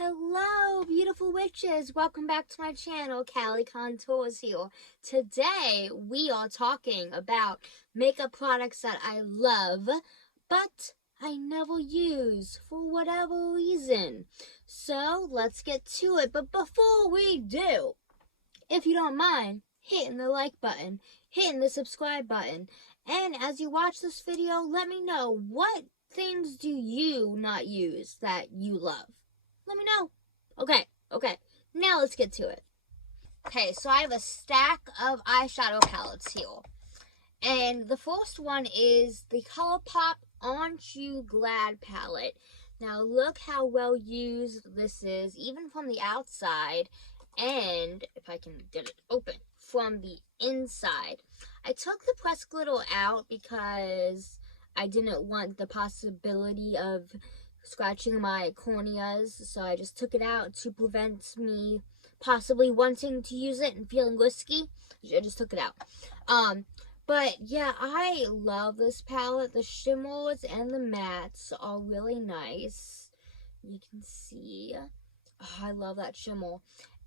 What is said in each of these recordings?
Hello, beautiful witches. Welcome back to my channel, Callie Contours here. Today, we are talking about makeup products that I love, but I never use for whatever reason. So, let's get to it. But before we do, if you don't mind, hitting the like button, hitting the subscribe button, and as you watch this video, let me know what things do you not use that you love. Let me know. Okay. Now let's get to it. Okay, so I have a stack of eyeshadow palettes here. And the first one is the ColourPop Aren't You Glad palette. Now look how well used this is, even from the outside. And if I can get it open, from the inside. I took the press glitter out because I didn't want the possibility of scratching my corneas, so I just took it out to prevent me possibly wanting to use it and feeling risky. I just took it out. But yeah, I love this palette. The shimmers and the mattes are really nice. You can see. Oh, I love that shimmer.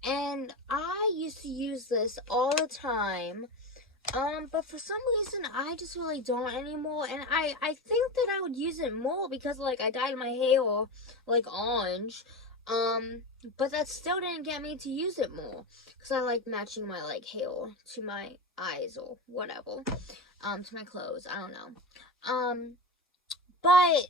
And I used to use this all the time. But for some reason, I just really don't anymore, and I think that I would use it more because, like, I dyed my hair, like, orange, but that still didn't get me to use it more, because I like matching my, like, hair to my eyes, or whatever, to my clothes, I don't know, but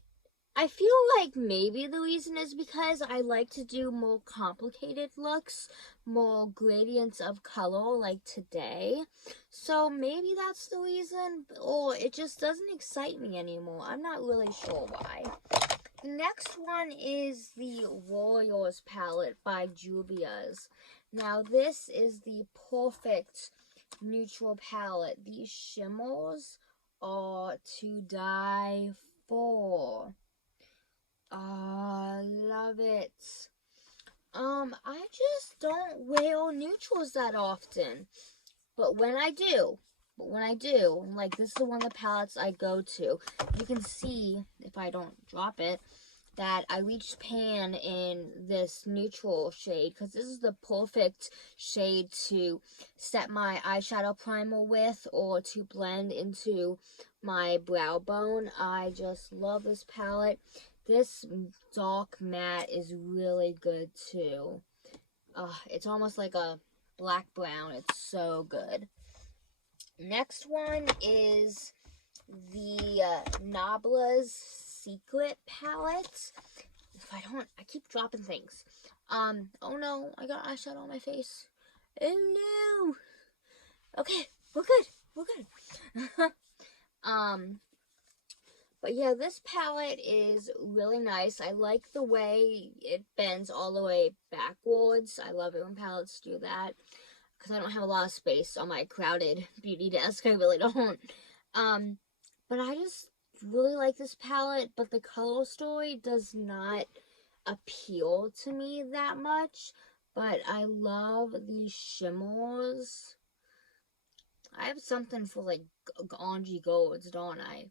I feel like maybe the reason is because I like to do more complicated looks, more gradients of color like today. So maybe that's the reason, or it just doesn't excite me anymore. I'm not really sure why. The next one is the Warriors palette by Juvia's. Now this is the perfect neutral palette. These shimmers are to die for. I love it. I just don't wear neutrals that often. But when I do, like this is one of the palettes I go to. You can see, if I don't drop it, that I reached pan in this neutral shade because this is the perfect shade to set my eyeshadow primer with or to blend into my brow bone. I just love this palette. This dark matte is really good too. It's almost like a black brown. It's so good. Next one is the Nabla's Secret palette. I keep dropping things. Oh no, I got eyeshadow on my face. Oh no. Okay, we're good. But yeah, this palette is really nice. I like the way it bends all the way backwards. I love it when palettes do that because I don't have a lot of space on my crowded beauty desk. I really don't. But I just really like this palette, but the color story does not appeal to me that much. But I love these shimmers. I have something for like orangey golds, don't I?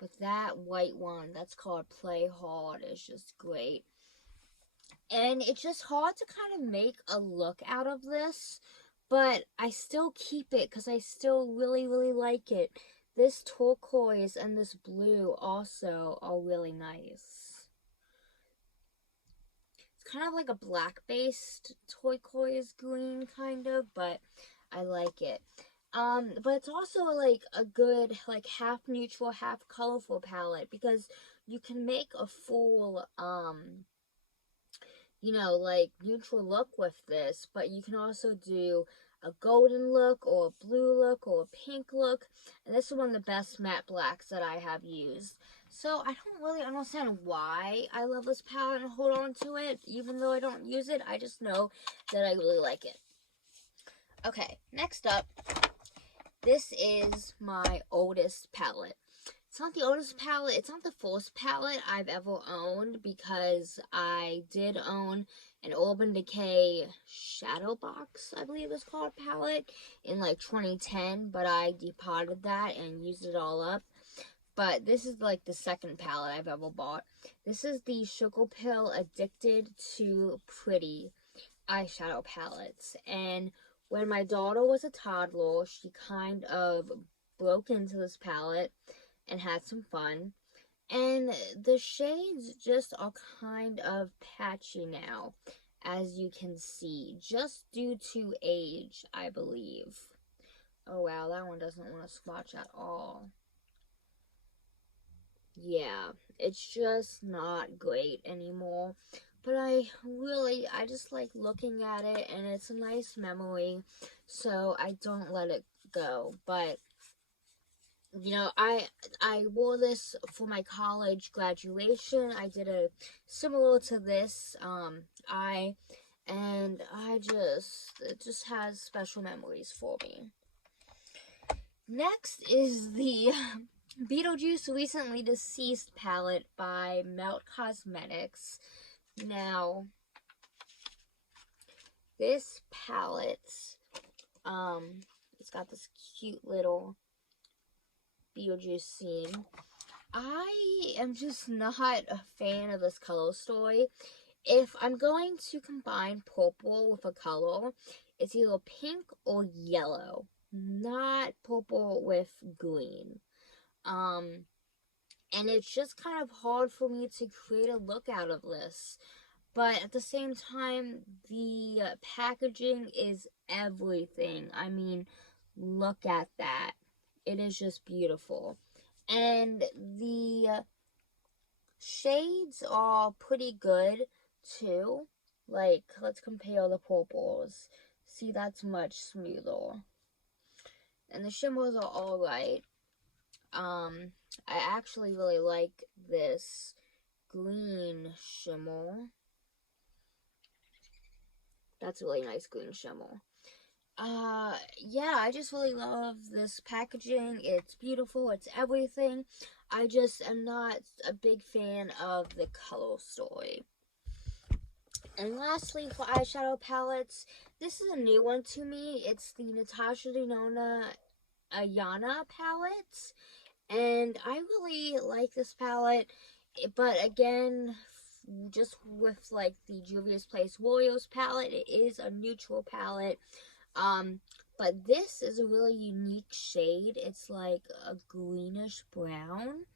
But that white one, that's called Play Hard, is just great. And it's just hard to kind of make a look out of this, but I still keep it because I still really, really like it. This turquoise and this blue also are really nice. It's kind of like a black-based turquoise green, kind of, but I like it. But it's also like a good, like, half neutral, half colorful palette because you can make a full, you know, like, neutral look with this, but you can also do a golden look or a blue look or a pink look, and this is one of the best matte blacks that I have used. So I don't really understand why I love this palette and hold on to it, even though I don't use it. I just know that I really like it. Okay, next up. This is my oldest palette. It's not the oldest palette. It's not the first palette I've ever owned because I did own an Urban Decay Shadow Box, I believe it's called, palette in like 2010, but I depotted that and used it all up. but this is like the second palette I've ever bought. This is the Sugar Pill Addicted to Pretty eyeshadow palettes. And when my daughter was a toddler, she kind of broke into this palette and had some fun. And the shades just are kind of patchy now, as you can see, just due to age, I believe. Oh wow, that one doesn't want to swatch at all. Yeah, it's just not great anymore. But I just like looking at it, and it's a nice memory, so I don't let it go. But you know, I wore this for my college graduation. I did a similar to this. It just has special memories for me. Next is the Beetlejuice Recently Deceased palette by Melt Cosmetics. Now, this palette, it's got this cute little Beetlejuice scene. I am just not a fan of this color story. If I'm going to combine purple with a color, it's either pink or yellow, not purple with green. And it's just kind of hard for me to create a look out of this. But at the same time, the packaging is everything. I mean, look at that. It is just beautiful. And the shades are pretty good too. Like, let's compare the purples. See, that's much smoother. And the shimmers are alright. I actually really like this green shimmer. That's a really nice green shimmer. Yeah, I just really love this packaging. It's beautiful, it's everything. I just am not a big fan of the color story. And lastly, for eyeshadow palettes, this is a new one to me. It's the Natasha Denona Ayana palette. And I really like this palette. But again, just with like the Juvia's Place Warriors palette, it is a neutral palette. But this is a really unique shade. It's like a greenish brown.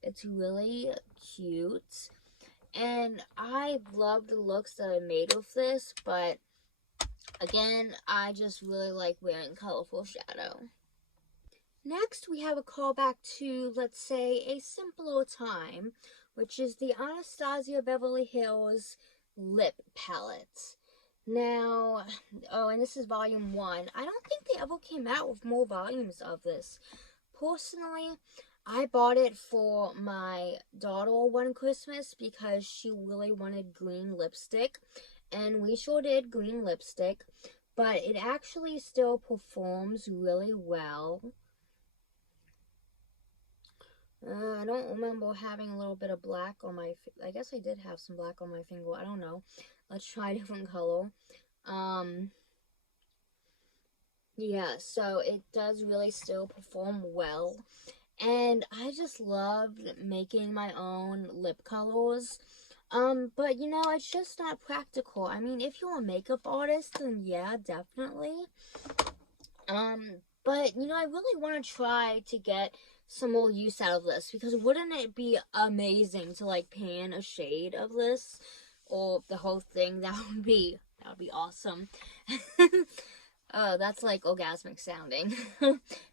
It's really cute. And I love the looks that I made with this, but again, I just really like wearing colorful shadow. Next, we have a callback to, let's say, a simpler time, which is the Anastasia Beverly Hills lip palette. Now, and this is volume 1. I don't think they ever came out with more volumes of this. Personally, I bought it for my daughter one Christmas because she really wanted green lipstick. And we sure did green lipstick. But it actually still performs really well. I don't remember having a little bit of black on my, I guess I did have some black on my finger, I don't know. Let's try a different color. Yeah, so it does really still perform well. And I just loved making my own lip colors. But you know, it's just not practical. I mean, if you're a makeup artist, then yeah, definitely. But you know, I really want to try to get some more use out of this, because wouldn't it be amazing to like pan a shade of this or the whole thing? That would be awesome. That's like orgasmic sounding.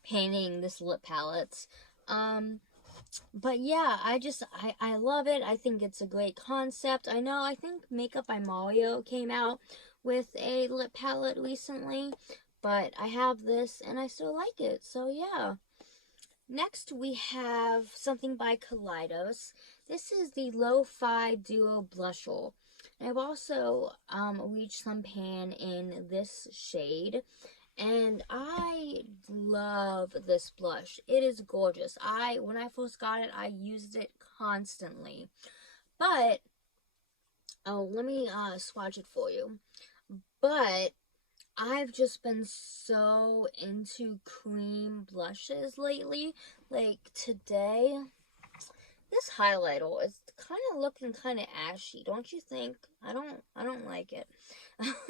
Painting this lip palette. But yeah, I love it. I think it's a great concept. I think Makeup by Mario came out with a lip palette recently, but I have this and I still like it. So yeah. Next, we have something by Kaleidos. This is the Lo-Fi Duo Blusher. I've also reached some pan in this shade, and I love this blush. It is gorgeous. When I first got it, I used it constantly. But, let me swatch it for you. But I've just been so into cream blushes lately. Like today, This highlighter is kind of looking kind of ashy, don't you think? I don't like it.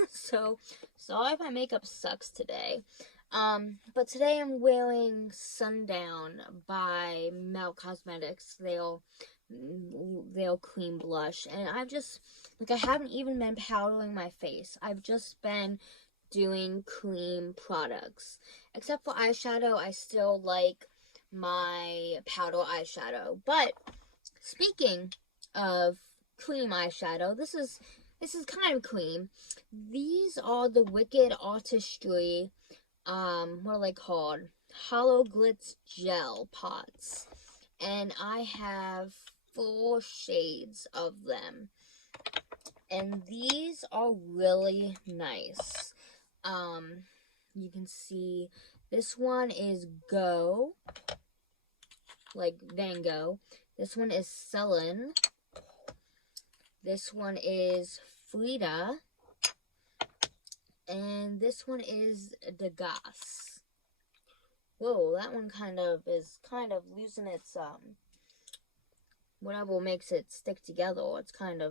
So, sorry if my makeup sucks today. But today I'm wearing Sundown by Melt Cosmetics. They'll cream blush, and I haven't even been powdering my face. I've just been doing cream products. Except for eyeshadow, I still like my powder eyeshadow. But speaking of cream eyeshadow, this is kind of cream. These are the Wicked Artistry, what are they called? Hollow Glitz Gel Pots. And I have 4 shades of them. And these are really nice. You can see this one is Go, like Van Gogh. This one is Sullen. This one is Frida. And this one is Degas. Whoa, that one is losing its, whatever makes it stick together. It's coming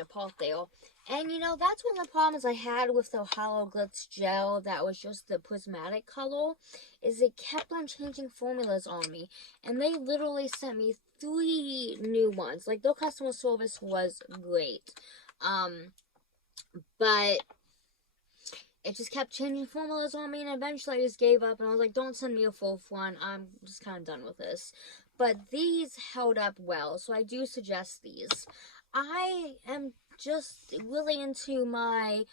apart there. And that's one of the problems I had with the Hollow Glitz gel that was just the prismatic color, is it kept on changing formulas on me. And they literally sent me 3 new ones. Like, their customer service was great. But it just kept changing formulas on me, and eventually I just gave up, and I was like, don't send me a 4th one. I'm just kind of done with this. But these held up well, so I do suggest these. I am just really into my,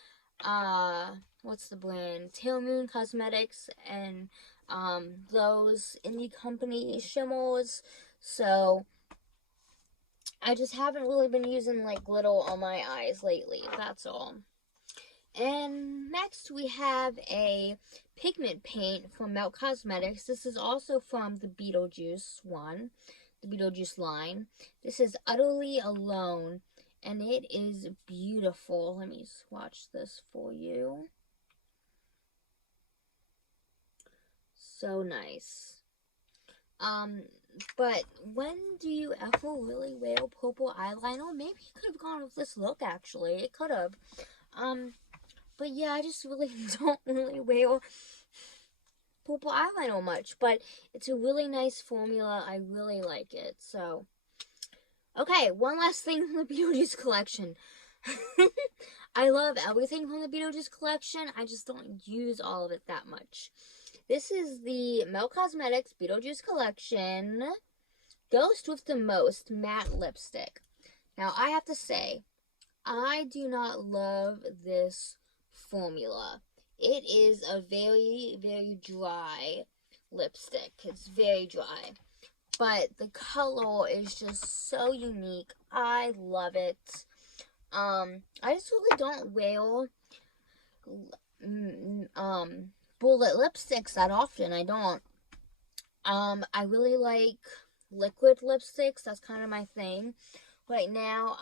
what's the brand? Tail Moon Cosmetics and, those indie company shimmers. So, I just haven't really been using, like, glitter on my eyes lately. That's all. And next we have a pigment paint from Melt Cosmetics. This is also from the Beetlejuice one, the Beetlejuice line. This is Utterly Alone, and it is beautiful. Let me swatch this for you. So nice. But when do you ever really wear purple eyeliner? Maybe you could have gone with this look, actually. It could have. But yeah, I just really don't really wear purple eyeliner much. But it's a really nice formula. I really like it. So, okay, one last thing from the Beetlejuice collection. I love everything from the Beetlejuice collection. I just don't use all of it that much. This is the Melt Cosmetics Beetlejuice collection Ghost with the Most matte lipstick. Now, I have to say, I do not love this formula. It is a very, very dry lipstick. It's very dry. But the color is just so unique. I love it. I just really don't wear bullet lipsticks that often. I don't. I really like liquid lipsticks. That's kind of my thing. Right now,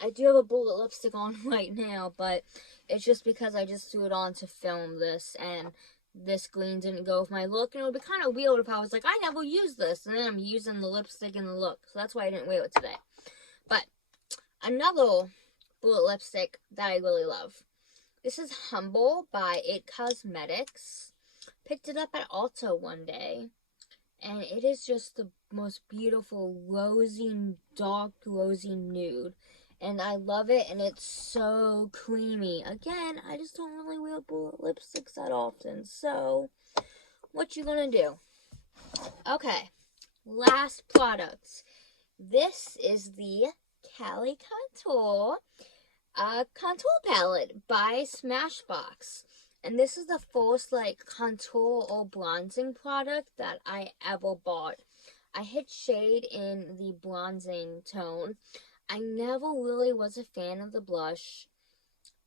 I do have a bullet lipstick on right now, but it's just because I just threw it on to film this, and this green didn't go with my look, and it would be kind of weird if I was like, I never use this, and then I'm using the lipstick in the look, so that's why I didn't wear it today. But another bullet lipstick that I really love. This is Humble by It Cosmetics. Picked it up at Ulta one day. And it is just the most beautiful rosy, dark rosy nude. And I love it, and it's so creamy. Again, I just don't really wear bullet lipsticks that often. So, what you gonna do? Okay, last product. This is the Cali Contour contour palette by Smashbox. And this is the first, like, contour or bronzing product that I ever bought. I hit shade in the bronzing tone. I never really was a fan of the blush.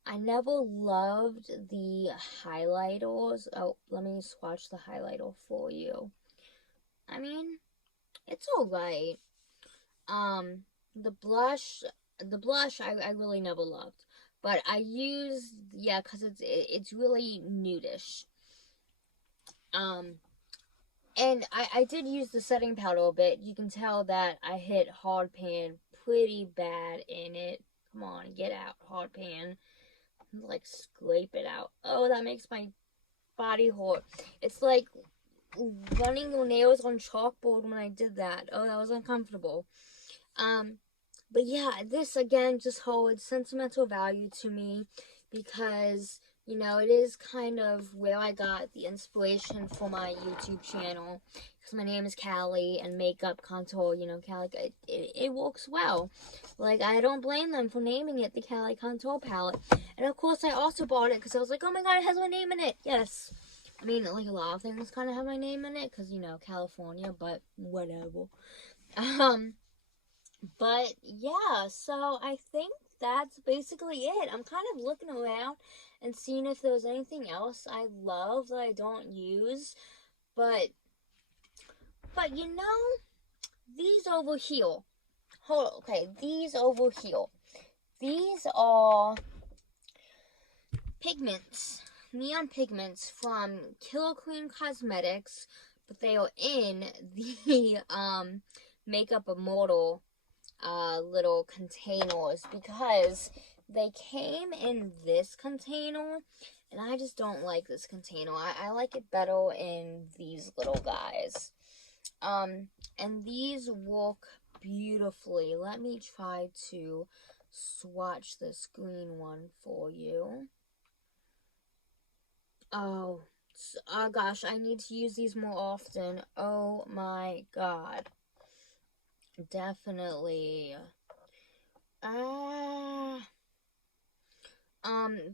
I never loved the highlighters. Oh, let me swatch the highlighter for you. I mean, it's alright. The blush I really never loved. But I use, because it's really nudish. And I did use the setting powder a bit. You can tell that I hit hard pan pretty bad in it. Come on, get out, hard pan. Like, scrape it out. Oh, that makes my body hurt. It's like running your nails on chalkboard when I did that. Oh, that was uncomfortable. But yeah, this again just holds sentimental value to me because, you know, it is kind of where I got the inspiration for my YouTube channel. Because my name is Callie and makeup contour, you know, Callie, it works well. Like, I don't blame them for naming it the Callie Contour Palette. And of course, I also bought it because I was like, oh my god, it has my name in it. Yes. I mean, like, a lot of things kind of have my name in it because, you know, California, but whatever. But yeah, so I think that's basically it. I'm kind of looking around and seeing if there's anything else I love that I don't use. But you know, these over here. Hold on, okay, these over here. These are pigments, neon pigments from Killer Queen Cosmetics, but they are in the Makeup Immortal little containers because they came in this container and I just don't like this container. I like it better in these little guys. And these work beautifully. Let me try to swatch this green one for you. Oh gosh, I need to use these more often. Oh my god. Definitely.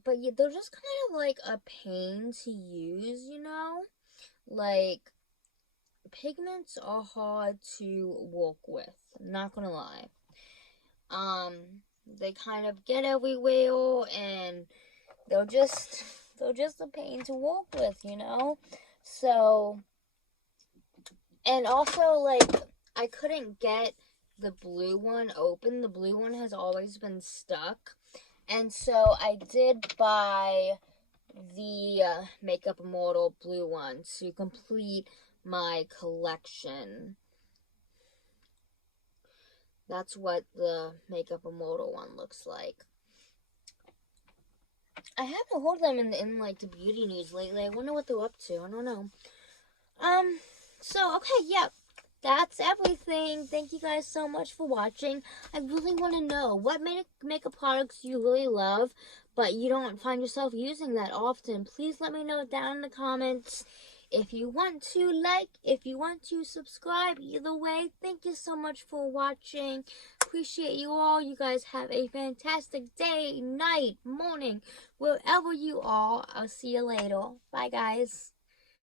But yeah, they're just kind of like a pain to use, you know? Like, pigments are hard to work with, I'm not gonna lie. They kind of get everywhere, and they're just a pain to work with, you know? So, and also, like, I couldn't get the blue one open. The blue one has always been stuck. And so I did buy the Makeup Immortal blue one to complete my collection. That's what the Makeup Immortal one looks like. I haven't heard them in like the beauty news lately. I wonder what they're up to. I don't know. So okay, yeah. That's everything. Thank you guys so much for watching. I really want to know what makeup products you really love, but you don't find yourself using that often. Please let me know down in the comments. If you want to like, if you want to subscribe, either way, thank you so much for watching. Appreciate you all. You guys have a fantastic day, night, morning, wherever you are. I'll see you later. Bye, guys.